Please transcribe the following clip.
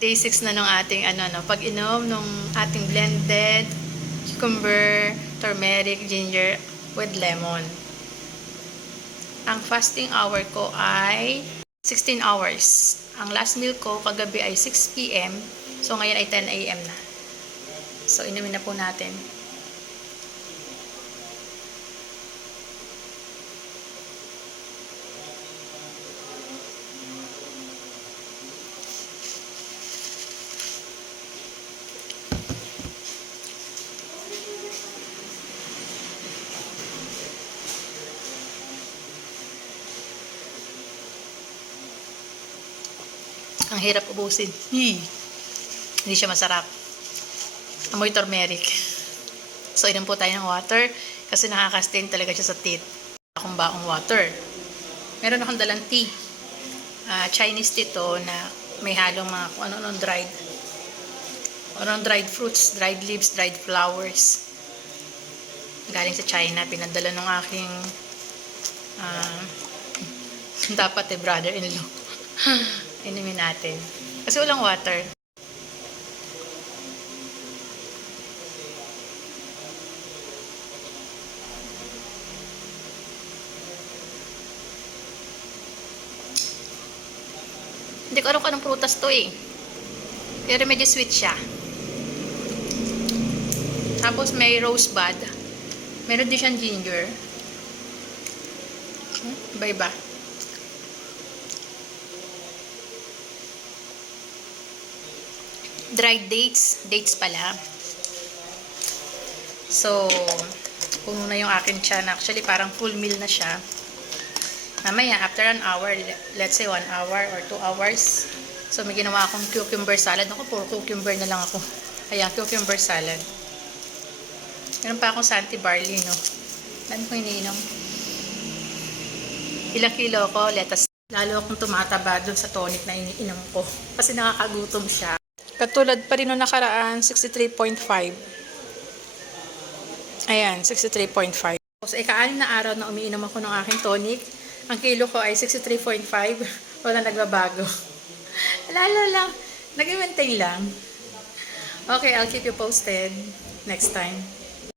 Day 6 na nung ating ano no, pag-inom nung ating blended cucumber, turmeric, ginger with lemon. Ang fasting hour ko ay 16 hours. Ang last meal ko kagabi ay 6 p.m. So ngayon ay 10 a.m. na. So inumin na po natin. Ang hirap ubusin. Yee. Hindi siya masarap. Amoy turmeric. So, inom po tayo ng water kasi nakaka-stain talaga siya sa teeth. Akong baong water. Meron akong dalang tea. Ah, Chinese tea to na may halong mga kung ano-ano dried. Ano dried fruits, dried leaves, dried flowers. Galing sa China. Pinadala ng aking ah, dapat eh, brother-in-law. Inumin natin. Kasi walang water. Hindi ko alam anong prutas to eh. Pero medyo sweet siya. Tapos may rosebud. Meron din siyang ginger. Hmm, dried dates. Dates pala. So, puno na yung akin tiyan. Actually, parang full meal na siya. Mamaya, after an hour, let's say one hour or two hours, so may ginawa akong cucumber salad. Ako, puro cucumber na lang ako. Ayan, cucumber salad. Meron pa akong Santi Barley, no? Dami ko iniinom. Ilang kilo ko, letas. Lalo akong tumataba dun sa tonic na iniinom ko. Kasi nakakagutom siya. Katulad pa rin nung nakaraan, 63.5. Ayan, 63.5. So, ika-anim na araw na umiinom ako ng aking tonic. Ang kilo ko ay 63.5. Wala nagbabago. Lalo lang. Nag-maintain lang. Okay, I'll keep you posted next time.